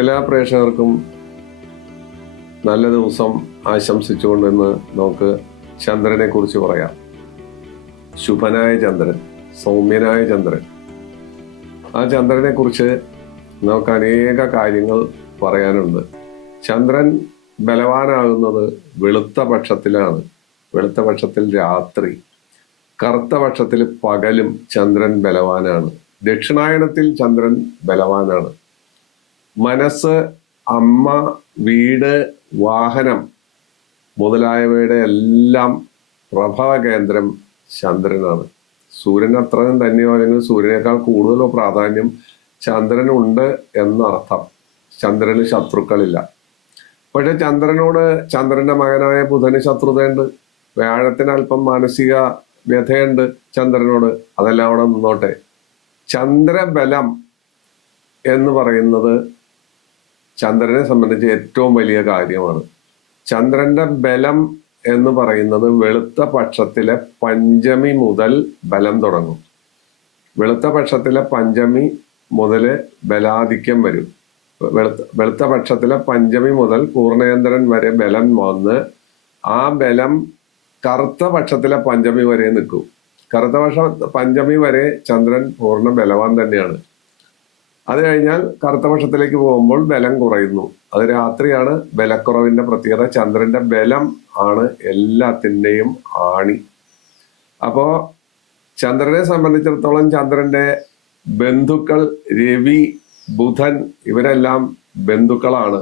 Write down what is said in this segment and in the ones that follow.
എല്ലാ പ്രേക്ഷകർക്കും നല്ല ദിവസം ആശംസിച്ചുകൊണ്ടിന്ന് നമുക്ക് ചന്ദ്രനെ കുറിച്ച് പറയാം. ശുഭനായ ചന്ദ്രൻ, സൗമ്യനായ ചന്ദ്രൻ. ആ ചന്ദ്രനെ കുറിച്ച് നമുക്ക് അനേക കാര്യങ്ങൾ പറയാനുണ്ട്. ചന്ദ്രൻ ബലവാനാകുന്നത് വെളുത്ത പക്ഷത്തിലാണ്. വെളുത്ത പക്ഷത്തിൽ രാത്രി, കറുത്ത പക്ഷത്തിൽ പകലും ചന്ദ്രൻ ബലവാനാണ്. ദക്ഷിണായനത്തിൽ ചന്ദ്രൻ ബലവാനാണ്. മനസ്സ്, അമ്മ, വീട്, വാഹനം മുതലായവയുടെ എല്ലാം പ്രഭവ കേന്ദ്രം ചന്ദ്രനാണ്. സൂര്യൻ അത്രയും തന്നെയോ അല്ലെങ്കിൽ സൂര്യനേക്കാൾ കൂടുതലോ പ്രാധാന്യം ചന്ദ്രനുണ്ട് എന്നർത്ഥം. ചന്ദ്രന് ശത്രുക്കളില്ല. പക്ഷെ ചന്ദ്രനോട് ചന്ദ്രന്റെ മകനായ ബുധന് ശത്രുതയുണ്ട്. വ്യാഴത്തിന് അല്പം മാനസിക വ്യഥയുണ്ട് ചന്ദ്രനോട്. അതെല്ലാം അവിടെ നിന്നോട്ടെ. ചന്ദ്രബലം എന്ന് പറയുന്നത് ചന്ദ്രനെ സംബന്ധിച്ച് ഏറ്റവും വലിയ കാര്യമാണ്. ചന്ദ്രന്റെ ബലം എന്ന് പറയുന്നത് വെളുത്ത പക്ഷത്തിലെ പഞ്ചമി മുതൽ ബലം തുടങ്ങും. വെളുത്ത പക്ഷത്തിലെ പഞ്ചമി മുതൽ ബലാധിക്യം വരും. വെളുത്ത പക്ഷത്തിലെ പഞ്ചമി മുതൽ പൂർണ്ണചന്ദ്രൻ വരെ ബലം വന്ന് ആ ബലം കറുത്ത പക്ഷത്തിലെ പഞ്ചമി വരെ നിൽക്കും. കറുത്ത പക്ഷ പഞ്ചമി വരെ ചന്ദ്രൻ പൂർണ്ണ ബലവാൻ തന്നെയാണ്. അത് കഴിഞ്ഞാൽ കറുത്ത പക്ഷത്തിലേക്ക് പോകുമ്പോൾ ബലം കുറയുന്നു. അത് രാത്രിയാണ് ബലക്കുറവിന്റെ പ്രത്യേകത. ചന്ദ്രന്റെ ബലം ആണ് എല്ലാത്തിൻ്റെയും ആണി. അപ്പോ ചന്ദ്രനെ സംബന്ധിച്ചിടത്തോളം ചന്ദ്രന്റെ ബന്ധുക്കൾ രവി, ബുധൻ ഇവരെല്ലാം ബന്ധുക്കളാണ്.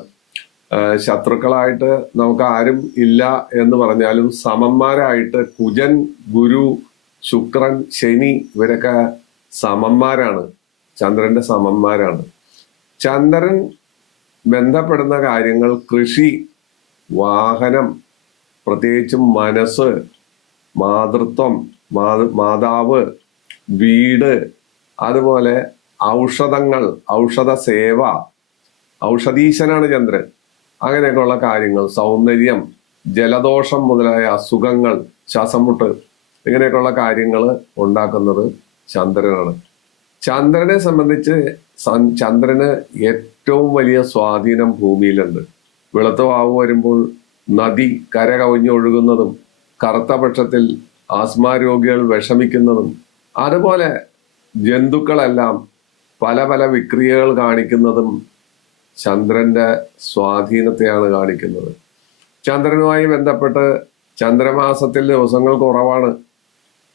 ശത്രുക്കളായിട്ട് നമുക്ക് ആരും ഇല്ല എന്ന് പറഞ്ഞാലും സമന്മാരായിട്ട് കുജൻ, ഗുരു, ശുക്രൻ, ശനി ഇവരൊക്കെ സമന്മാരാണ്. ചന്ദ്രന്റെ സമന്മാരാണ്. ചന്ദ്രൻ ബന്ധപ്പെടുന്ന കാര്യങ്ങൾ കൃഷി, വാഹനം, പ്രത്യേകിച്ചും മനസ്സ്, മാതൃത്വം, മാതാവ്, വീട്, അതുപോലെ ഔഷധങ്ങൾ, ഔഷധ സേവ, ഔഷധീശനാണ് ചന്ദ്രൻ. അങ്ങനെയൊക്കെയുള്ള കാര്യങ്ങൾ, സൗന്ദര്യം, ജലദോഷം മുതലായ അസുഖങ്ങൾ, ശ്വാസം മുട്ട്, ഇങ്ങനെയൊക്കെയുള്ള കാര്യങ്ങൾ ഉണ്ടാക്കുന്നത് ചന്ദ്രനാണ്. ചന്ദ്രനെ സംബന്ധിച്ച് ചന്ദ്രന് ഏറ്റവും വലിയ സ്വാധീനം ഭൂമിയിലുണ്ട്. വെളുത്ത വാവ് വരുമ്പോൾ നദി കര കവിഞ്ഞൊഴുകുന്നതും കറുത്ത പക്ഷത്തിൽ ആസ്മാ രോഗികൾ വിഷമിക്കുന്നതും അതുപോലെ ജന്തുക്കളെല്ലാം പല പല വിക്രിയകൾ കാണിക്കുന്നതും ചന്ദ്രന്റെ സ്വാധീനത്തെയാണ് കാണിക്കുന്നത്. ചന്ദ്രനുമായി ബന്ധപ്പെട്ട് ചന്ദ്രമാസത്തിൽ ദിവസങ്ങൾ കുറവാണ്.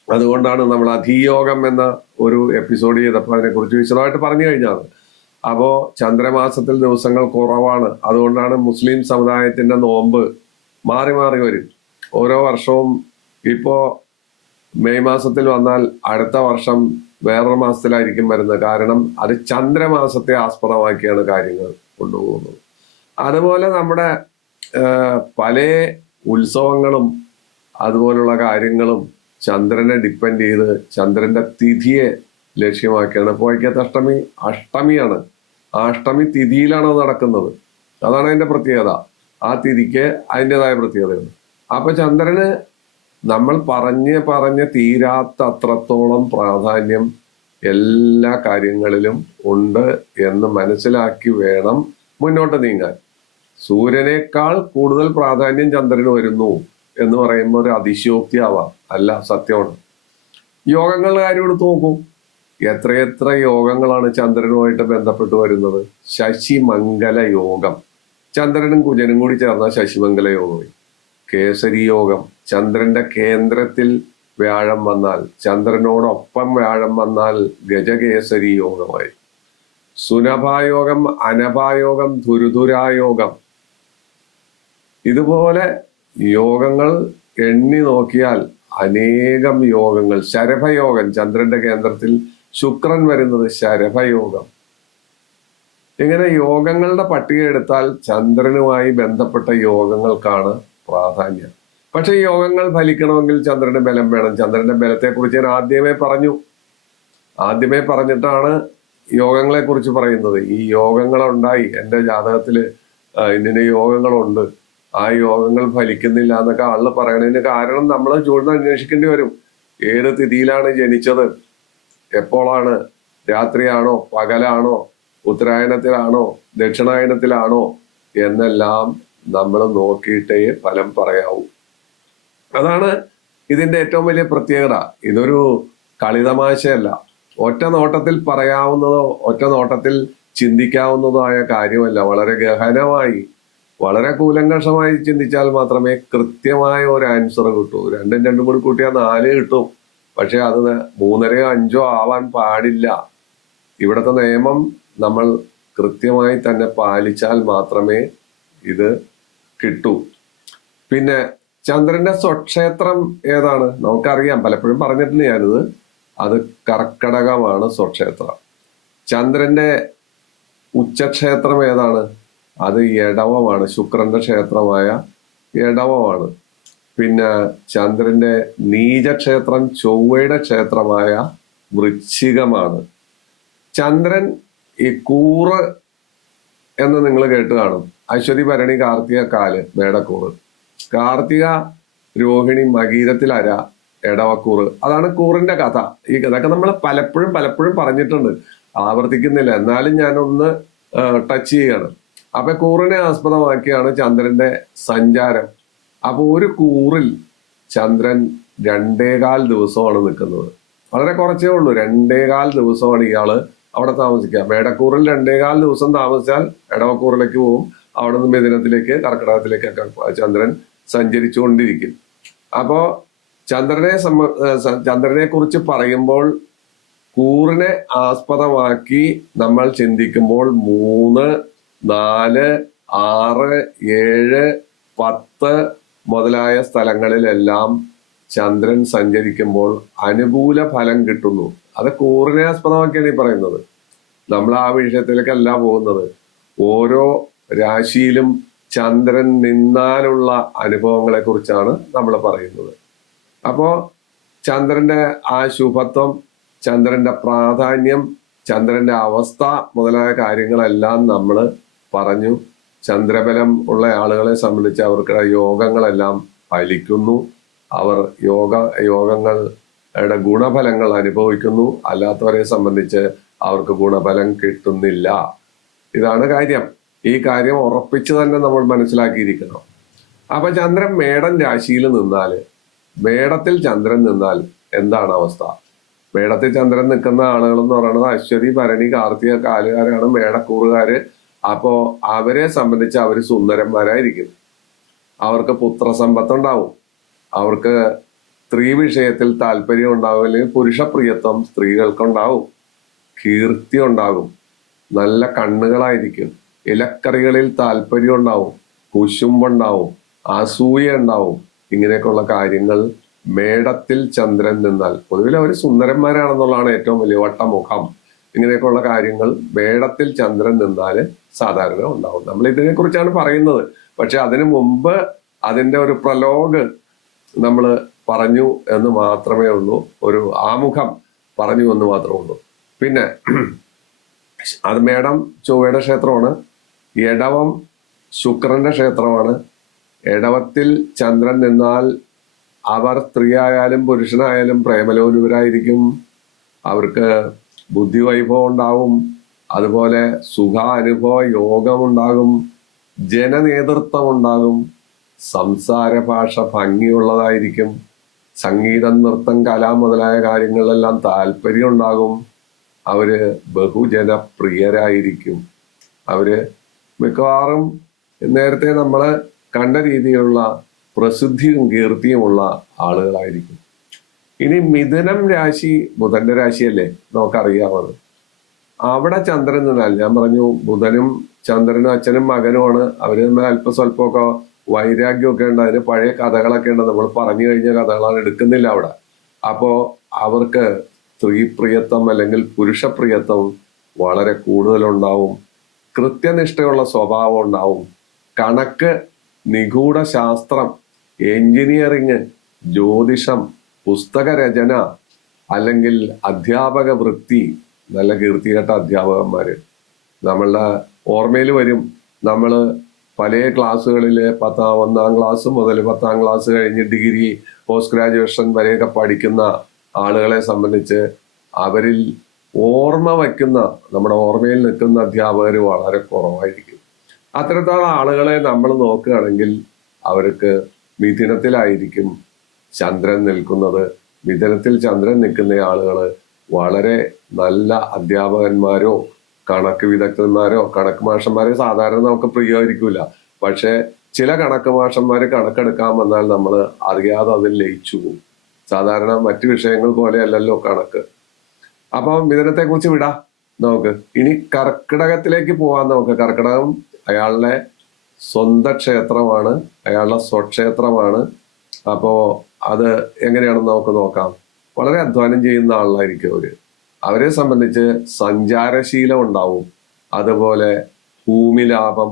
അതുകൊണ്ടാണ് നമ്മൾ അധിയോഗം എന്ന ഒരു എപ്പിസോഡ് ചെയ്തപ്പോൾ അതിനെക്കുറിച്ച് വിശദമായിട്ട് പറഞ്ഞു കഴിഞ്ഞാണ്. അപ്പോ ചന്ദ്രമാസത്തിൽ ദിവസങ്ങൾ കുറവാണ്. അതുകൊണ്ടാണ് മുസ്ലിം സമുദായത്തിന്റെ നോമ്പ് മാറി മാറി വരും. ഓരോ വർഷവും ഇപ്പോ മെയ് മാസത്തിൽ വന്നാൽ അടുത്ത വർഷം വേറൊരു മാസത്തിലായിരിക്കും വരുന്നത്. കാരണം അത് ചന്ദ്രമാസത്തെ ആസ്പദമാക്കിയാണ് കാര്യങ്ങൾ കൊണ്ടുപോകുന്നത്. അതുപോലെ നമ്മുടെ പല ഉത്സവങ്ങളും അതുപോലുള്ള കാര്യങ്ങളും ചന്ദ്രനെ ഡിപ്പെൻഡ് ചെയ്ത് ചന്ദ്രന്റെ തിഥിയെ ലക്ഷ്യമാക്കിയാണ്. ഇപ്പോൾ വൈക്കത്തെ അഷ്ടമിയാണ്. ആ അഷ്ടമി തിഥിയിലാണ് നടക്കുന്നത്. അതാണ് അതിന്റെ പ്രത്യേകത. ആ തിഥിക്ക് അതിൻ്റെതായ പ്രത്യേകതയുണ്ട്. അപ്പൊ ചന്ദ്രന് നമ്മൾ പറഞ്ഞ് തീരാത്ത അത്രത്തോളം പ്രാധാന്യം എല്ലാ കാര്യങ്ങളിലും ഉണ്ട് എന്ന് മനസ്സിലാക്കി വേണം മുന്നോട്ട് നീങ്ങാൻ. സൂര്യനേക്കാൾ കൂടുതൽ പ്രാധാന്യം ചന്ദ്രന് വരുന്നു എന്ന് പറയുമ്പോൾ ഒരു അതിശയോക്തിയാവാം. അല്ല, സത്യമാണ്. യോഗങ്ങളുടെ കാര്യം എടുത്ത് നോക്കൂ. എത്രയെത്ര യോഗങ്ങളാണ് ചന്ദ്രനുമായിട്ട് ബന്ധപ്പെട്ട് വരുന്നത്. ശശിമംഗല യോഗം, ചന്ദ്രനും കുജനും കൂടി ചേർന്ന ശശിമംഗല യോഗമായി. കേസരി യോഗം, ചന്ദ്രന്റെ കേന്ദ്രത്തിൽ വ്യാഴം വന്നാൽ, ചന്ദ്രനോടൊപ്പം വ്യാഴം വന്നാൽ ഗജകേസരി യോഗമായി. സുനഭായോഗം, അനഭായോഗം, ധുരുധുരായോഗം, ഇതുപോലെ യോഗങ്ങൾ എണ്ണി നോക്കിയാൽ അനേകം യോഗങ്ങൾ. ശരഭയോഗം, ചന്ദ്രന്റെ കേന്ദ്രത്തിൽ ശുക്രൻ വരുന്നത് ശരഭയോഗം. ഇങ്ങനെ യോഗങ്ങളുടെ പട്ടിക എടുത്താൽ ചന്ദ്രനുമായി ബന്ധപ്പെട്ട യോഗങ്ങൾക്കാണ് പ്രാധാന്യം. പക്ഷെ ഈ യോഗങ്ങൾ ഫലിക്കണമെങ്കിൽ ചന്ദ്രന്റെ ബലം വേണം. ചന്ദ്രന്റെ ബലത്തെ കുറിച്ച് ഞാൻ ആദ്യമേ പറഞ്ഞിട്ടാണ് യോഗങ്ങളെ കുറിച്ച് പറയുന്നത്. ഈ യോഗങ്ങളുണ്ടായി, എൻ്റെ ജാതകത്തില് ഇന്ന യോഗങ്ങളുണ്ട്, ആ യോഗങ്ങൾ ഫലിക്കുന്നില്ല എന്നൊക്കെ ആള് പറയണതിന് കാരണം നമ്മൾ ചൂഴ്ന്ന് അന്വേഷിക്കേണ്ടി വരും. ഏത് തിഥിയിലാണ് ജനിച്ചത്, എപ്പോഴാണ്, രാത്രിയാണോ പകലാണോ, ഉത്തരായണത്തിലാണോ ദക്ഷിണായനത്തിലാണോ എന്നെല്ലാം നമ്മൾ നോക്കിയിട്ടേ ഫലം പറയാവൂ. അതാണ് ഇതിന്റെ ഏറ്റവും വലിയ പ്രത്യേകത. ഇതൊരു കളിതമാശയല്ല. ഒറ്റ നോട്ടത്തിൽ പറയാവുന്നതോ ഒറ്റ നോട്ടത്തിൽ ചിന്തിക്കാവുന്നതോ ആയ കാര്യമല്ല. വളരെ ഗഹനമായി വളരെ കൂലങ്കഷമായി ചിന്തിച്ചാൽ മാത്രമേ കൃത്യമായ ഒരു ആൻസർ കിട്ടൂ. രണ്ടും കൂടി കൂട്ടിയാൽ 4 കിട്ടും. പക്ഷെ അത് 3 5 ആവാൻ പാടില്ല. ഇവിടുത്തെ നിയമം നമ്മൾ കൃത്യമായി തന്നെ പാലിച്ചാൽ മാത്രമേ ഇത് കിട്ടൂ. പിന്നെ ചന്ദ്രന്റെ സ്വക്ഷേത്രം ഏതാണ്? നമുക്കറിയാം, പലപ്പോഴും പറഞ്ഞിട്ടുണ്ട് ഞാനിത്. അത് കർക്കടകമാണ് സ്വക്ഷേത്രം. ചന്ദ്രന്റെ ഉച്ചക്ഷേത്രം ഏതാണ്? അത് എടവമാണ്. ശുക്രന്റെ ക്ഷേത്രമായ എടവമാണ്. പിന്നെ ചന്ദ്രന്റെ നീചക്ഷേത്രം ചൊവ്വയുടെ ക്ഷേത്രമായ വൃശ്ചികമാണ്. ചന്ദ്രൻ ഈ കൂറ് എന്ന് നിങ്ങൾ കേട്ട് കാണും. അശ്വതി, ഭരണി, കാർത്തിക, കാല്, മേടക്കൂറ്. കാർത്തിക, രോഹിണി, മകീരത്തിൽ അര, എടവക്കൂറ്. അതാണ് കൂറിന്റെ കഥ. ഇതൊക്കെ നമ്മൾ പലപ്പോഴും പറഞ്ഞിട്ടുണ്ട്, ആവർത്തിക്കുന്നില്ല. എന്നാലും ഞാനൊന്ന് ടച്ച് ചെയ്യാണ്. അപ്പൊ കൂറിനെ ആസ്പദമാക്കിയാണ് ചന്ദ്രന്റെ സഞ്ചാരം. അപ്പൊ ഒരു കൂറിൽ ചന്ദ്രൻ 2.25 ദിവസമാണ് നിൽക്കുന്നത്. വളരെ കുറച്ചേ ഉള്ളൂ. 2.25 ദിവസമാണ് ഇയാള് അവിടെ താമസിക്കുക. മേടക്കൂറിൽ 2.25 ദിവസം താമസിച്ചാൽ എടവക്കൂറിലേക്ക് പോകും. അവിടെ നിന്ന് മിഥുനത്തിലേക്ക്, കർക്കിടകത്തിലേക്കൊക്കെ ചന്ദ്രൻ സഞ്ചരിച്ചുകൊണ്ടിരിക്കും. അപ്പോ ചന്ദ്രനെ കുറിച്ച് പറയുമ്പോൾ കൂറിനെ ആസ്പദമാക്കി നമ്മൾ ചിന്തിക്കുമ്പോൾ 3, 4, 6, 7, 10 മുതലായ സ്ഥലങ്ങളിലെല്ലാം ചന്ദ്രൻ സഞ്ചരിക്കുമ്പോൾ അനുകൂല ഫലം കിട്ടുന്നു. അത് കൂറിനെ ആസ്പദമാക്കിയാണ് ഈ പറയുന്നത്. നമ്മൾ ആ വിഷയത്തിലേക്കല്ല പോകുന്നത്. ഓരോ രാശിയിലും ചന്ദ്രൻ നിന്നാലുള്ള അനുഭവങ്ങളെ കുറിച്ചാണ് നമ്മൾ പറയുന്നത്. അപ്പോ ചന്ദ്രന്റെ ആ ശുഭത്വം, ചന്ദ്രന്റെ പ്രാധാന്യം, ചന്ദ്രന്റെ അവസ്ഥ മുതലായ കാര്യങ്ങളെല്ലാം നമ്മൾ പറഞ്ഞു. ചന്ദ്രബലം ഉള്ള ആളുകളെ സംബന്ധിച്ച് അവർക്ക് യോഗങ്ങളെല്ലാം ഫലിക്കുന്നു. അവർ യോഗങ്ങളുടെ ഗുണഫലങ്ങൾ അനുഭവിക്കുന്നു. അല്ലാത്തവരെ സംബന്ധിച്ച് അവർക്ക് ഗുണഫലം കിട്ടുന്നില്ല. ഇതാണ് കാര്യം. ഈ കാര്യം ഉറപ്പിച്ച് തന്നെ നമ്മൾ മനസ്സിലാക്കിയിരിക്കണം. അപ്പൊ ചന്ദ്രൻ മേടൻ രാശിയിൽ നിന്നാല്, മേടത്തിൽ ചന്ദ്രൻ നിന്നാൽ എന്താണ് അവസ്ഥ? മേടത്തിൽ ചന്ദ്രൻ നിൽക്കുന്ന ആളുകൾ എന്ന് പറയുന്നത് അശ്വതി, ഭരണി, കാർത്തിക, കാലുകാരാണ് മേടക്കൂറുകാര്. അപ്പോ അവരെ സംബന്ധിച്ച് അവര് സുന്ദരന്മാരായിരിക്കും. അവർക്ക് പുത്രസമ്പത്തുണ്ടാവും. അവർക്ക് സ്ത്രീ വിഷയത്തിൽ താല്പര്യം ഉണ്ടാവും. അല്ലെങ്കിൽ പുരുഷപ്രിയത്വം സ്ത്രീകൾക്കുണ്ടാവും. കീർത്തി ഉണ്ടാകും. നല്ല കണ്ണുകളായിരിക്കും. ഇലക്കറികളിൽ താല്പര്യം ഉണ്ടാവും. കുശുമ്പുണ്ടാവും. അസൂയ ഉണ്ടാവും. ഇങ്ങനെയൊക്കെയുള്ള കാര്യങ്ങൾ മേടത്തിൽ ചന്ദ്രൻ നിന്നാൽ, പൊതുവിൽ അവർ സുന്ദരന്മാരാണെന്നുള്ളതാണ് ഏറ്റവും വലിയ വട്ടമുഖം. ഇങ്ങനെയൊക്കെയുള്ള കാര്യങ്ങൾ മേടത്തിൽ ചന്ദ്രൻ നിന്നാല് സാധാരണ ഉണ്ടാവും. നമ്മൾ ഇതിനെ കുറിച്ചാണ് പറയുന്നത്. പക്ഷെ അതിനു മുമ്പ് അതിന്റെ ഒരു പ്രലോഗ് നമ്മൾ പറഞ്ഞു എന്ന് മാത്രമേ ഉള്ളൂ. ഒരു ആമുഖം പറഞ്ഞു എന്ന് മാത്രമേ ഉള്ളൂ. പിന്നെ അത് മേടം ചൊവ്വയുടെ ക്ഷേത്രമാണ്. എടവം ശുക്രന്റെ ക്ഷേത്രമാണ്. എടവത്തിൽ ചന്ദ്രൻ നിന്നാൽ അവർ സ്ത്രീയായാലും പുരുഷനായാലും പ്രേമലോലുപരായിരിക്കും. അവർക്ക് ബുദ്ധിവൈഭവം ഉണ്ടാവും. അതുപോലെ സുഖാനുഭവ യോഗമുണ്ടാകും. ജനനേതൃത്വം ഉണ്ടാകും. സംസാര ഭാഷ ഭംഗിയുള്ളതായിരിക്കും. സംഗീതം, നൃത്തം, കല മുതലായ കാര്യങ്ങളിലെല്ലാം താല്പര്യം ഉണ്ടാകും. അവര് ബഹുജനപ്രിയരായിരിക്കും. അവര് മിക്കവാറും നേരത്തെ നമ്മൾ കണ്ട രീതിയിലുള്ള പ്രസിദ്ധിയും കീർത്തിയുമുള്ള ആളുകളായിരിക്കും. ഇനി മിഥുനം രാശി ബുധന്റെ രാശിയല്ലേ, നമുക്കറിയാമത്. അവിടെ ചന്ദ്രൻ നിന്നാൽ, ഞാൻ പറഞ്ഞു ബുധനും ചന്ദ്രനും അച്ഛനും മകനുമാണ്. അവര് തമ്മിൽ അല്പസ്വല്പമൊക്കെ വൈരാഗ്യമൊക്കെ ഉണ്ട്. അതിന് പഴയ കഥകളൊക്കെ ഉണ്ട്. നമ്മൾ പറഞ്ഞു കഴിഞ്ഞ കഥകളാണ്, എടുക്കുന്നില്ല അവിടെ. അപ്പോ അവർക്ക് സ്ത്രീപ്രിയത്വം അല്ലെങ്കിൽ പുരുഷപ്രിയത്വം വളരെ കൂടുതലുണ്ടാവും. കൃത്യനിഷ്ഠയുള്ള സ്വഭാവം ഉണ്ടാവും. കണക്ക്, നിഗൂഢ ശാസ്ത്രം, എഞ്ചിനീയറിങ്, ജ്യോതിഷം, പുസ്തകരചന, അല്ലെങ്കിൽ അധ്യാപക വൃത്തി, നല്ല കീർത്തികെട്ട അധ്യാപകന്മാര് നമ്മളുടെ ഓർമ്മയിൽ വരും. നമ്മൾ പല ക്ലാസ്സുകളിൽ 1ാം ക്ലാസ് മുതൽ 10ാം ക്ലാസ് കഴിഞ്ഞ് ഡിഗ്രി, പോസ്റ്റ് ഗ്രാജുവേഷൻ വരെയൊക്കെ പഠിക്കുന്ന ആളുകളെ സംബന്ധിച്ച് അവരിൽ ഓർമ്മ വയ്ക്കുന്ന, നമ്മുടെ ഓർമ്മയിൽ നിൽക്കുന്ന അധ്യാപകർ വളരെ കുറവായിരിക്കും. അത്തരത്തിലുള്ള ആളുകളെ നമ്മൾ നോക്കുകയാണെങ്കിൽ അവർക്ക് മിഥുനത്തിലായിരിക്കും ചന്ദ്രൻ നിൽക്കുന്നത്. മിഥുനത്തിൽ ചന്ദ്രൻ നിൽക്കുന്ന ആളുകൾ വളരെ നല്ല അധ്യാപകന്മാരോ കണക്ക് വിദഗ്ധന്മാരോ കണക്ക് മാഷന്മാരെ സാധാരണ നമുക്ക് പ്രിയമായിരിക്കില്ല. പക്ഷെ ചില കണക്ക് മാഷന്മാര് കണക്കെടുക്കാൻ വന്നാൽ നമ്മൾ അറിയാതെ അതിൽ ലയിച്ചു പോകും. സാധാരണ മറ്റു വിഷയങ്ങൾ പോലെയല്ലല്ലോ കണക്ക്. അപ്പൊ മിഥുനത്തെ കുറിച്ച് വിടാം നമുക്ക്. ഇനി കർക്കിടകത്തിലേക്ക് പോവാൻ നമുക്ക്. കർക്കിടകം അയാളുടെ സ്വന്തം ക്ഷേത്രമാണ്, അയാളുടെ സ്വക്ഷേത്രമാണ്. അപ്പോ അത് എങ്ങനെയാണെന്ന് നമുക്ക് നോക്കാം. വളരെ അധ്വാനം ചെയ്യുന്ന ആളായിരിക്കും അവരെ സംബന്ധിച്ച് സഞ്ചാരശീലം ഉണ്ടാവും. അതുപോലെ ഭൂമി ലാഭം,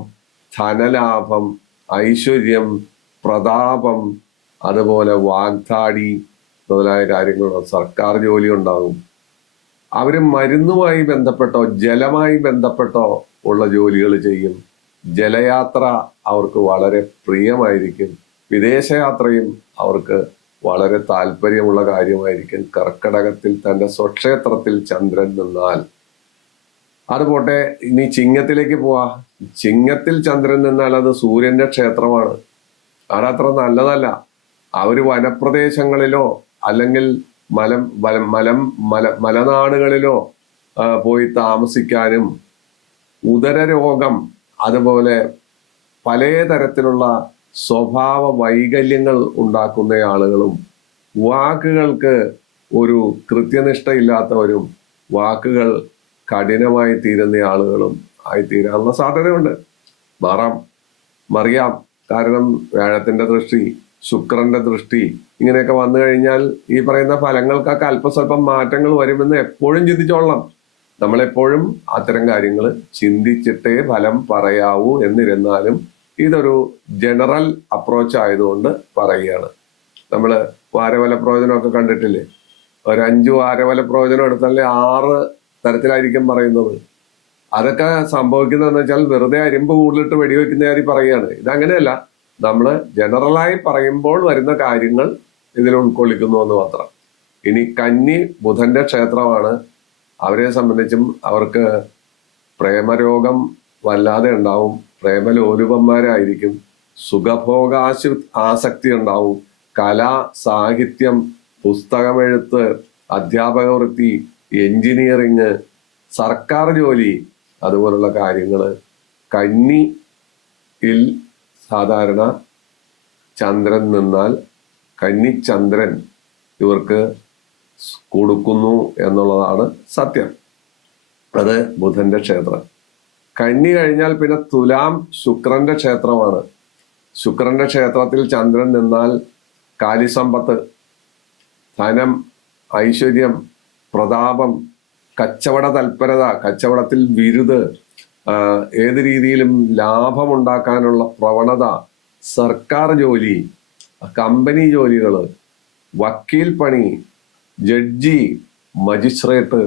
ധനലാഭം, ഐശ്വര്യം, പ്രതാപം, അതുപോലെ വാഗ്ദാടി മുതലായ കാര്യങ്ങളുണ്ടാവും. സർക്കാർ ജോലി ഉണ്ടാകും. അവര് മരുന്നുമായി ബന്ധപ്പെട്ടോ ജലമായി ബന്ധപ്പെട്ടോ ഉള്ള ജോലികൾ ചെയ്യും. ജലയാത്ര അവർക്ക് വളരെ പ്രിയമായിരിക്കും. വിദേശയാത്രയും അവർക്ക് വളരെ താല്പര്യമുള്ള കാര്യമായിരിക്കും. കർക്കടകത്തിൽ തന്റെ സ്വക്ഷേത്രത്തിൽ ചന്ദ്രൻ നിന്നാൽ. അതുപോട്ടെ, ഇനി ചിങ്ങത്തിലേക്ക് പോവാ. ചിങ്ങത്തിൽ ചന്ദ്രൻ നിന്നാൽ അത് സൂര്യന്റെ ക്ഷേത്രമാണ്. അതത്ര നല്ലതല്ല. അവര് വനപ്രദേശങ്ങളിലോ അല്ലെങ്കിൽ മലനാടുകളിലോ പോയി താമസിക്കാനും ഉദരരോഗം, അതുപോലെ പല തരത്തിലുള്ള സ്വഭാവ വൈകല്യങ്ങൾ ഉണ്ടാക്കുന്ന ആളുകളും, വാക്കുകൾക്ക് ഒരു കൃത്യനിഷ്ഠയില്ലാത്തവരും, വാക്കുകൾ കഠിനമായി തീരുന്ന ആളുകളും ആയിത്തീരാനുള്ള സാധ്യതയുണ്ട്. മറിയാം. കാരണം വ്യാഴത്തിന്റെ ദൃഷ്ടി, ശുക്രന്റെ ദൃഷ്ടി, ഇങ്ങനെയൊക്കെ വന്നു കഴിഞ്ഞാൽ ഈ പറയുന്ന ഫലങ്ങൾക്കൊക്കെ അല്പസ്വല്പം മാറ്റങ്ങൾ വരുമെന്ന് എപ്പോഴും ചിന്തിച്ചോളണം. നമ്മളെപ്പോഴും അത്തരം കാര്യങ്ങൾ ചിന്തിച്ചിട്ടേ ഫലം പറയാവൂ. എന്നിരുന്നാലും ഇതൊരു ജനറൽ അപ്രോച്ച് ആയതുകൊണ്ട് പറയുകയാണ്. നമ്മള് വാരഫല പ്രവചനമൊക്കെ കണ്ടിട്ടില്ലേ? ഒരു 5 വാരഫല പ്രവചനം എടുത്താലേ 6 തരത്തിലായിരിക്കും പറയുന്നത്. അതൊക്കെ സംഭവിക്കുന്നതെന്ന് വെച്ചാൽ വെറുതെ അരിമ്പ് കൂടുതലിട്ട് വെടിവെക്കുന്ന കാര്യം പറയുകയാണ്. ഇതങ്ങനെയല്ല. നമ്മള് ജനറലായി പറയുമ്പോൾ വരുന്ന കാര്യങ്ങൾ ഇതിൽ ഉൾക്കൊള്ളിക്കുന്നു എന്ന് മാത്രം. ഇനി കന്നി ബുധന്റെ ക്ഷേത്രമാണ്. അവരെ സംബന്ധിച്ചും അവർക്ക് പ്രേമരോഗം വല്ലാതെ ഉണ്ടാവും. പ്രേമലോലുപന്മാരായിരിക്കും. ആസക്തി ഉണ്ടാവും. കല, സാഹിത്യം, പുസ്തകമെഴുത്ത്, അധ്യാപക വൃത്തി, എഞ്ചിനീയറിങ്, സർക്കാർ ജോലി, അതുപോലുള്ള കാര്യങ്ങള് കന്നിയിൽ സാധാരണ ചന്ദ്രൻ നിന്നാൽ കന്നിച്ചന്ദ്രൻ ഇവർക്ക് കൊടുക്കുന്നു എന്നുള്ളതാണ് സത്യം. അത് ബുധന്റെ ക്ഷേത്രം. കന്നി കഴിഞ്ഞാൽ പിന്നെ തുലാം ശുക്രന്റെ ക്ഷേത്രമാണ്. ശുക്രന്റെ ക്ഷേത്രത്തിൽ ചന്ദ്രൻ നിന്നാൽ കാലിസമ്പത്ത്, ധനം, ഐശ്വര്യം, പ്രതാപം, കച്ചവട തൽപരത, കച്ചവടത്തിൽ ബിരുദ്, ഏത് രീതിയിലും ലാഭമുണ്ടാക്കാനുള്ള പ്രവണത, സർക്കാർ ജോലി, കമ്പനി ജോലികള്, വക്കീൽ പണി, ജഡ്ജി, മജിസ്ട്രേറ്റ്,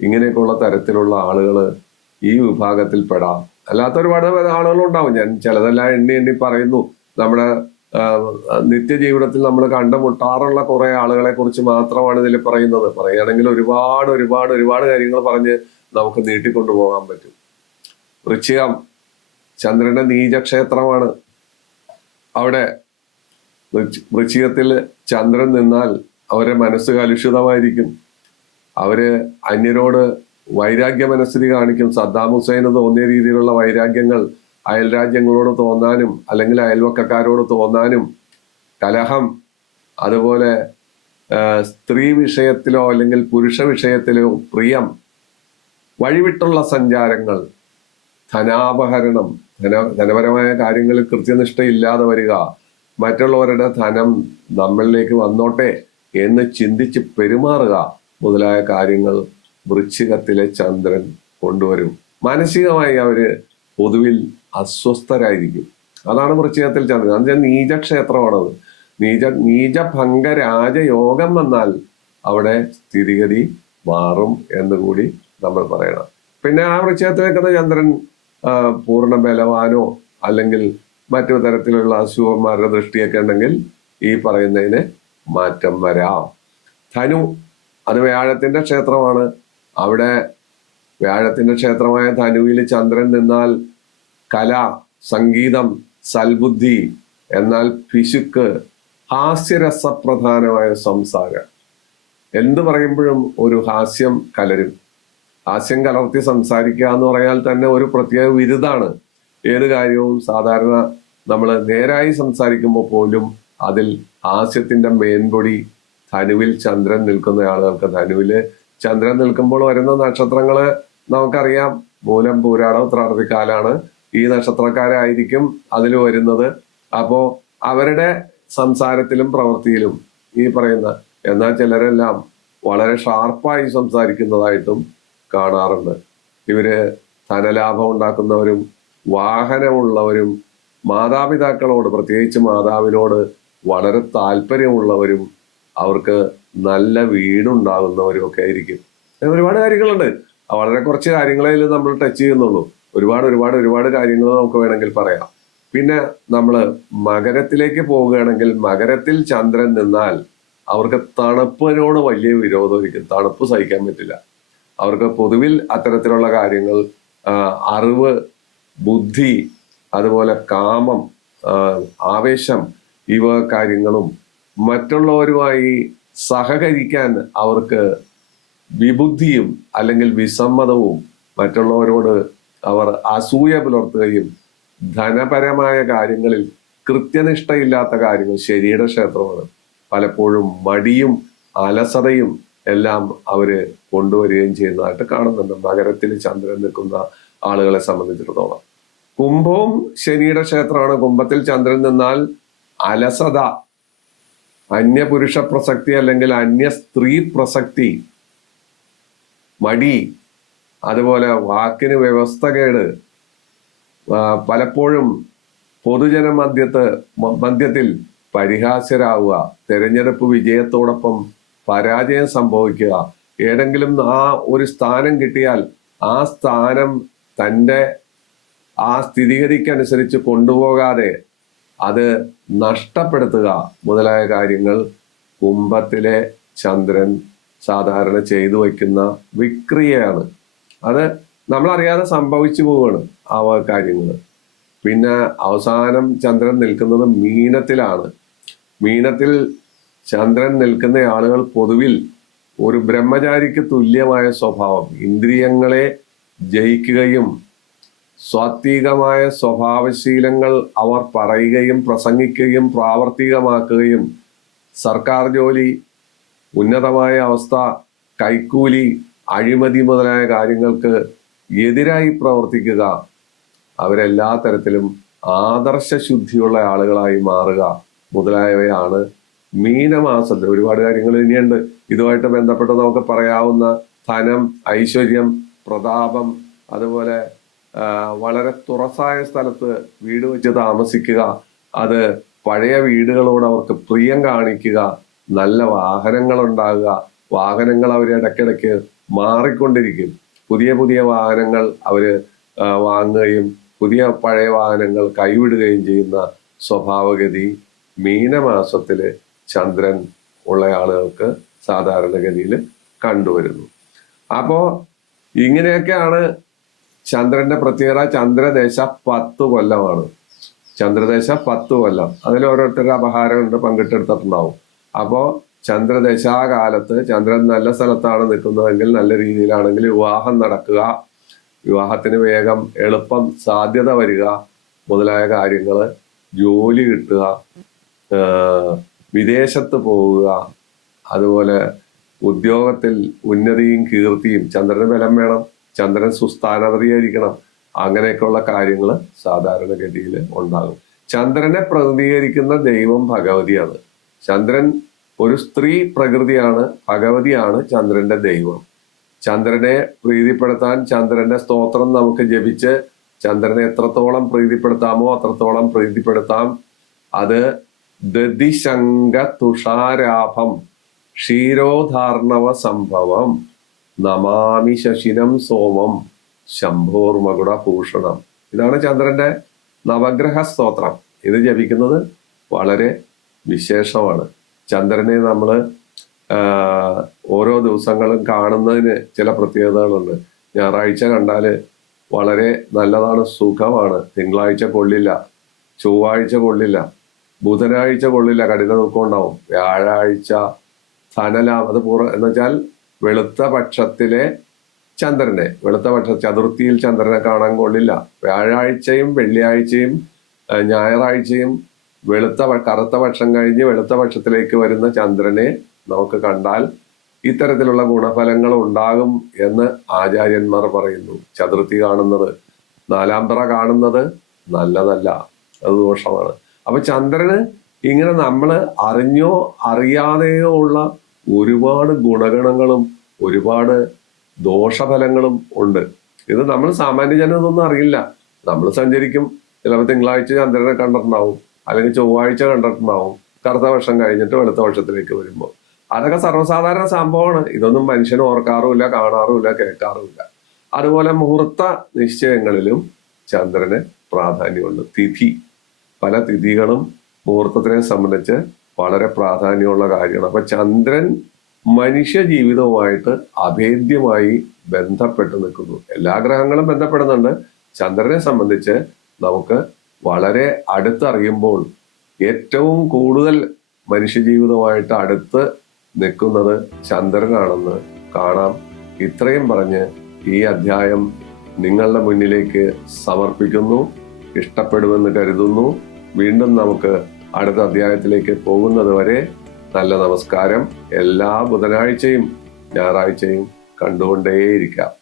ഇങ്ങനെയൊക്കെയുള്ള തരത്തിലുള്ള ആളുകള് ഈ വിഭാഗത്തിൽ പെടാം. അല്ലാത്ത ഒരുപാട് ആളുകളുണ്ടാവും. ഞാൻ ചിലതെല്ലാം എണ്ണി പറയുന്നു. നമ്മുടെ നിത്യജീവിതത്തിൽ നമ്മൾ കണ്ടുമുട്ടാറുള്ള കുറെ ആളുകളെ കുറിച്ച് മാത്രമാണ് ഇതിൽ പറയുന്നത്. പറയുകയാണെങ്കിൽ ഒരുപാട് കാര്യങ്ങൾ പറഞ്ഞ് നമുക്ക് നീട്ടിക്കൊണ്ടുപോകാൻ പറ്റും. വൃശ്ചികം ചന്ദ്രന്റെ നീചക്ഷേത്രമാണ്. അവിടെ വൃശ്ചികത്തിൽ ചന്ദ്രൻ നിന്നാൽ അവരെ മനസ്സ് കലുഷിതമായിരിക്കും. അവര് അന്യരോട് വൈരാഗ്യ മനസ്ഥിതി കാണിക്കും. സദ്ദാം ഹുസൈന് തോന്നിയ രീതിയിലുള്ള വൈരാഗ്യങ്ങൾ അയൽ രാജ്യങ്ങളോട് തോന്നാനും അല്ലെങ്കിൽ അയൽവക്കക്കാരോട് തോന്നാനും, കലഹം, അതുപോലെ സ്ത്രീ വിഷയത്തിലോ അല്ലെങ്കിൽ പുരുഷ വിഷയത്തിലോ പ്രിയം, വഴിവിട്ടുള്ള സഞ്ചാരങ്ങൾ, ധനാപഹരണം, ധനപരമായ കാര്യങ്ങളിൽ കൃത്യനിഷ്ഠയില്ലാതെ വരിക, മറ്റുള്ളവരുടെ ധനം നമ്മളിലേക്ക് വന്നോട്ടെ എന്ന് ചിന്തിച്ച് പെരുമാറുക മുതലായ കാര്യങ്ങൾ വൃശ്ചികത്തിലെ ചന്ദ്രൻ കൊണ്ടുവരും. മാനസികമായി അവര് പൊതുവിൽ അസ്വസ്ഥരായിരിക്കും. അതാണ് വൃശ്ചികത്തിൽ ചന്ദ്രൻ. അതിന് നീചക്ഷേത്രമാണത്. നീചഭംഗ രാജയോഗം വന്നാൽ അവിടെ സ്ഥിതിഗതി മാറും എന്നുകൂടി നമ്മൾ പറയണം. പിന്നെ ആ വൃശ്ചികത്തിൽ നിൽക്കുന്ന ചന്ദ്രൻ പൂർണ്ണ ബലവാനോ അല്ലെങ്കിൽ മറ്റു തരത്തിലുള്ള അസുഖന്മാരുടെ ദൃഷ്ടിയൊക്കെ ഉണ്ടെങ്കിൽ ഈ പറയുന്നതിന് മാറ്റം വരാം. ധനു അത് വ്യാഴത്തിന്റെ ക്ഷേത്രമാണ്. അവിടെ വ്യാഴത്തിന്റെ ക്ഷേത്രമായ ധനുവിൽ ചന്ദ്രൻ നിന്നാൽ കല, സംഗീതം, സൽബുദ്ധി, എന്നാൽ പിശുക്ക്, ഹാസ്യരസപ്രധാനമായ സംസാരം. എന്ത് പറയുമ്പോഴും ഒരു ഹാസ്യം കലരും. ഹാസ്യം കലർത്തി സംസാരിക്കുക എന്ന് പറഞ്ഞാൽ തന്നെ ഒരു പ്രത്യേക വിരുദാണ്. ഏത് കാര്യവും സാധാരണ നമ്മൾ നേരായി സംസാരിക്കുമ്പോൾ പോലും അതിൽ ഹാസ്യത്തിന്റെ മേൻപൊടി ധനുവിൽ ചന്ദ്രൻ നിൽക്കുന്ന ആളുകൾക്ക്. ധനുവില് ചന്ദ്രൻ നിൽക്കുമ്പോൾ വരുന്ന നക്ഷത്രങ്ങള് നമുക്കറിയാം. മൂലം, പൂരാടം, ഉത്രാടത്തിക്കാലാണ്. ഈ നക്ഷത്രക്കാരായിരിക്കും അതിൽ വരുന്നത്. അപ്പോ അവരുടെ സംസാരത്തിലും പ്രവൃത്തിയിലും ഈ പറയുന്ന, എന്നാൽ ചിലരെല്ലാം വളരെ ഷാർപ്പായി സംസാരിക്കുന്നതായിട്ടും കാണാറുണ്ട്. ഇവര് ധനലാഭം ഉണ്ടാക്കുന്നവരും വാഹനമുള്ളവരും മാതാപിതാക്കളോട്, പ്രത്യേകിച്ച് മാതാവിനോട് വളരെ താല്പര്യമുള്ളവരും അവർക്ക് നല്ല വീടുണ്ടാകുന്നവരും ഒക്കെ ആയിരിക്കും. ഒരുപാട് കാര്യങ്ങളുണ്ട്. വളരെ കുറച്ച് കാര്യങ്ങളെ നമ്മൾ ടച്ച് ചെയ്യുന്നുള്ളൂ. ഒരുപാട് കാര്യങ്ങൾ നമുക്ക് വേണമെങ്കിൽ പറയാം. പിന്നെ നമ്മൾ മകരത്തിലേക്ക് പോവുകയാണെങ്കിൽ, മകരത്തിൽ ചന്ദ്രൻ നിന്നാൽ അവർക്ക് തണുപ്പിനോട് വലിയ വിരോധമായിരിക്കും. തണുപ്പ് സഹിക്കാൻ പറ്റില്ല അവർക്ക്. പൊതുവിൽ അത്തരത്തിലുള്ള കാര്യങ്ങൾ, അറിവ്, ബുദ്ധി, അതുപോലെ കാമം, ആവേശം, ഇവ കാര്യങ്ങളും മറ്റുള്ളവരുമായി സഹകരിക്കാൻ അവർക്ക് വിബുദ്ധിയും അല്ലെങ്കിൽ വിസമ്മതവും, മറ്റുള്ളവരോട് അവർ അസൂയ പുലർത്തുകയും ധനപരമായ കാര്യങ്ങളിൽ കൃത്യനിഷ്ഠയില്ലാത്ത കാര്യങ്ങൾ, ശരിയുടെ ക്ഷേത്രമാണ്, പലപ്പോഴും മടിയും അലസതയും എല്ലാം അവര് കൊണ്ടുവരികയും ചെയ്യുന്നതായിട്ട് കാണുന്നുണ്ട് മകരത്തിൽ ചന്ദ്രൻ നിൽക്കുന്ന ആളുകളെ സംബന്ധിച്ചിടത്തോളം. കുംഭവും ശനിയുടെ ക്ഷേത്രമാണ്. കുംഭത്തിൽ ചന്ദ്രൻ നിന്നാൽ അലസത, അന്യപുരുഷ പ്രസക്തി അല്ലെങ്കിൽ അന്യ സ്ത്രീ പ്രസക്തി, മടി, അതുപോലെ വാക്കിന് വ്യവസ്ഥകേട്, പലപ്പോഴും പൊതുജന മധ്യത്തിൽ പരിഹാസ്യരാവുക, തെരഞ്ഞെടുപ്പ് വിജയത്തോടൊപ്പം പരാജയം സംഭവിക്കുക, ഏതെങ്കിലും ആ ഒരു സ്ഥാനം കിട്ടിയാൽ ആ സ്ഥാനം തൻ്റെ ആ സ്ഥിതിഗതിക്കനുസരിച്ച് കൊണ്ടുപോകാതെ അത് നഷ്ടപ്പെടുത്തുക മുതലായ കാര്യങ്ങൾ കുംഭത്തിലെ ചന്ദ്രൻ സാധാരണ ചെയ്തു വയ്ക്കുന്ന വിക്രിയയാണ്. അത് നമ്മളറിയാതെ സംഭവിച്ചു പോവുകയാണ് ആ കാര്യങ്ങൾ. പിന്നെ അവസാനം ചന്ദ്രൻ നിൽക്കുന്നത് മീനത്തിലാണ്. മീനത്തിൽ ചന്ദ്രൻ നിൽക്കുന്ന ആളുകൾ പൊതുവിൽ ഒരു ബ്രഹ്മചാരിക്ക് തുല്യമായ സ്വഭാവം, ഇന്ദ്രിയങ്ങളെ ജയിക്കുകയും സ്വാത്വികമായ സ്വഭാവശീലങ്ങൾ അവർ പറയുകയും പ്രസംഗിക്കുകയും പ്രാവർത്തികമാക്കുകയും സർക്കാർ ജോലി, ഉന്നതമായ അവസ്ഥ, കൈക്കൂലി, അഴിമതി മുതലായ കാര്യങ്ങൾക്ക് എതിരായി പ്രവർത്തിക്കുക, അവരെല്ലാ തരത്തിലും ആദർശ ശുദ്ധിയുള്ള ആളുകളായി മാറുക മുതലായവയാണ് മീനമാസത്തിൽ. ഒരുപാട് കാര്യങ്ങൾ ഇനിയുണ്ട് ഇതുമായിട്ട് ബന്ധപ്പെട്ട് നമുക്ക് പറയാവുന്ന. ധനം, ഐശ്വര്യം, പ്രതാപം, അതുപോലെ വളരെ തുറസായ സ്ഥലത്ത് വീട് വെച്ച് താമസിക്കുക, അത് പഴയ വീടുകളോട് അവർക്ക് പ്രിയം കാണിക്കുക, നല്ല വാഹനങ്ങൾ ഉണ്ടാകുക. വാഹനങ്ങൾ അവർ ഇടയ്ക്കിടയ്ക്ക് മാറിക്കൊണ്ടിരിക്കും. പുതിയ പുതിയ വാഹനങ്ങൾ അവര് വാങ്ങുകയും പഴയ വാഹനങ്ങൾ കൈവിടുകയും ചെയ്യുന്ന സ്വഭാവഗതി മീനമാസത്തില് ചന്ദ്രൻ ഉള്ള ആളുകൾക്ക് സാധാരണഗതിയിൽ കണ്ടുവരുന്നു. അപ്പോ ഇങ്ങനെയൊക്കെയാണ് ചന്ദ്രന്റെ പ്രത്യേകത. ചന്ദ്രദേശ 10 കൊല്ലമാണ്. ചന്ദ്രദേശ 10 കൊല്ലം. അതിൽ ഓരോരുത്തരുടെ അപഹാരമുണ്ട്, പങ്കിട്ടെടുത്തിട്ടുണ്ടാവും. അപ്പോ ചന്ദ്രദശാകാലത്ത് ചന്ദ്രൻ നല്ല സ്ഥലത്താണ് നിൽക്കുന്നതെങ്കിൽ, നല്ല രീതിയിലാണെങ്കിൽ വിവാഹം നടക്കുക, വിവാഹത്തിന് വേഗം എളുപ്പം സാധ്യത വരിക മുതലായ കാര്യങ്ങൾ, ജോലി കിട്ടുക, വിദേശത്ത് പോവുക, അതുപോലെ ഉദ്യോഗത്തിൽ ഉന്നതിയും കീർത്തിയും. ചന്ദ്രന് ബലം വേണം, ചന്ദ്രൻ സുസ്ഥാനപതിയായിരിക്കണം. അങ്ങനെയൊക്കെയുള്ള കാര്യങ്ങൾ സാധാരണഗതിയിൽ ഉണ്ടാകും. ചന്ദ്രനെ പ്രതിനിധീകരിക്കുന്ന ദൈവം ഭഗവതിയാണ്. ചന്ദ്രൻ ഒരു സ്ത്രീ പ്രകൃതിയാണ്, ഭഗവതിയാണ് ചന്ദ്രന്റെ ദൈവം. ചന്ദ്രനെ പ്രീതിപ്പെടുത്താൻ ചന്ദ്രന്റെ സ്തോത്രം നമുക്ക് ജപിച്ച് ചന്ദ്രനെ എത്രത്തോളം പ്രീതിപ്പെടുത്താമോ അത്രത്തോളം പ്രീതിപ്പെടുത്താം. അത് ദതിശങ്ക തുഷാരാഭം ക്ഷീരോധാർണവ സംഭവം നമാമി ശശിനം സോമം ശംഭോർമകുട ഭൂഷണം. ഇതാണ് ചന്ദ്രന്റെ നവഗ്രഹ സ്തോത്രം. ഇത് ജപിക്കുന്നത് വളരെ വിശേഷമാണ്. ചന്ദ്രനെ നമ്മൾ ഓരോ ദിവസങ്ങളും കാണുന്നതിന് ചില പ്രത്യേകതകളുണ്ട്. ഞായറാഴ്ച കണ്ടാല് വളരെ നല്ലതാണ്, സുഖമാണ്. തിങ്കളാഴ്ച കൊള്ളില്ല, ചൊവ്വാഴ്ച കൊള്ളില്ല, ബുധനാഴ്ച കൊള്ളില്ല, കഠിന ദുഃഖം ഉണ്ടാവും. വ്യാഴാഴ്ച ധനലാഭം, അത് എന്ന് വെച്ചാൽ വെളുത്ത പക്ഷത്തിലെ ചന്ദ്രനെ, വെളുത്ത പക്ഷ ചതുർത്ഥിയിൽ ചന്ദ്രനെ കാണാൻ കൊള്ളില്ല. വ്യാഴാഴ്ചയും വെള്ളിയാഴ്ചയും ഞായറാഴ്ചയും കറുത്ത പക്ഷം കഴിഞ്ഞ് വെളുത്ത പക്ഷത്തിലേക്ക് വരുന്ന ചന്ദ്രനെ നമുക്ക് കണ്ടാൽ ഇത്തരത്തിലുള്ള ഗുണഫലങ്ങൾ ഉണ്ടാകും എന്ന് ആചാര്യന്മാർ പറയുന്നു. ചതുർത്ഥി കാണുന്നത്, നാലാം പിറ കാണുന്നത് നല്ലതല്ല, അത് ദോഷമാണ്. അപ്പൊ ചന്ദ്രന് ഇങ്ങനെ നമ്മൾ അറിഞ്ഞോ അറിയാതെയോ ഉള്ള ഒരുപാട് ഗുണഗണങ്ങളും ഒരുപാട് ദോഷഫലങ്ങളും ഉണ്ട്. ഇത് നമ്മൾ സാമാന്യ ജനം ഇതൊന്നും അറിയില്ല. നമ്മൾ സഞ്ചരിക്കും, ചിലപ്പോൾ തിങ്കളാഴ്ച ചന്ദ്രനെ കണ്ടിട്ടുണ്ടാവും, അല്ലെങ്കിൽ ചൊവ്വാഴ്ച കണ്ടിട്ടുണ്ടാവും, കറുത്ത വർഷം കഴിഞ്ഞിട്ട് വെളുത്ത വർഷത്തിലേക്ക് വരുമ്പോൾ. അതൊക്കെ സർവ്വസാധാരണ സംഭവമാണ്. ഇതൊന്നും മനുഷ്യന് ഓർക്കാറുമില്ല, കാണാറുമില്ല, കേൾക്കാറുമില്ല. അതുപോലെ മുഹൂർത്ത നിശ്ചയങ്ങളിലും ചന്ദ്രന് പ്രാധാന്യമുണ്ട്. തിഥി, പല തിഥികളും മുഹൂർത്തത്തിനെ സംബന്ധിച്ച് വളരെ പ്രാധാന്യമുള്ള കാര്യമാണ്. അപ്പൊ ചന്ദ്രൻ മനുഷ്യ ജീവിതവുമായിട്ട് അഭേദ്യമായി ബന്ധപ്പെട്ട് നിൽക്കുന്നു. എല്ലാ ഗ്രഹങ്ങളും ബന്ധപ്പെടുന്നുണ്ട്. ചന്ദ്രനെ സംബന്ധിച്ച് നമുക്ക് വളരെ അടുത്തറിയുമ്പോൾ ഏറ്റവും കൂടുതൽ മനുഷ്യജീവിതവുമായിട്ട് അടുത്ത് നിൽക്കുന്നത് ചന്ദ്രനാണെന്ന് കാണാം. ഇത്രയും പറഞ്ഞ് ഈ അധ്യായം നിങ്ങളുടെ മുന്നിലേക്ക് സമർപ്പിക്കുന്നു. ഇഷ്ടപ്പെടുമെന്ന് കരുതുന്നു. വീണ്ടും നമുക്ക് അടുത്ത അധ്യായത്തിലേക്ക് പോകുന്നത് വരെ നല്ല നമസ്കാരം. എല്ലാ ബുധനാഴ്ചയും ഞായറാഴ്ചയും കണ്ടുകൊണ്ടേയിരിക്കാം.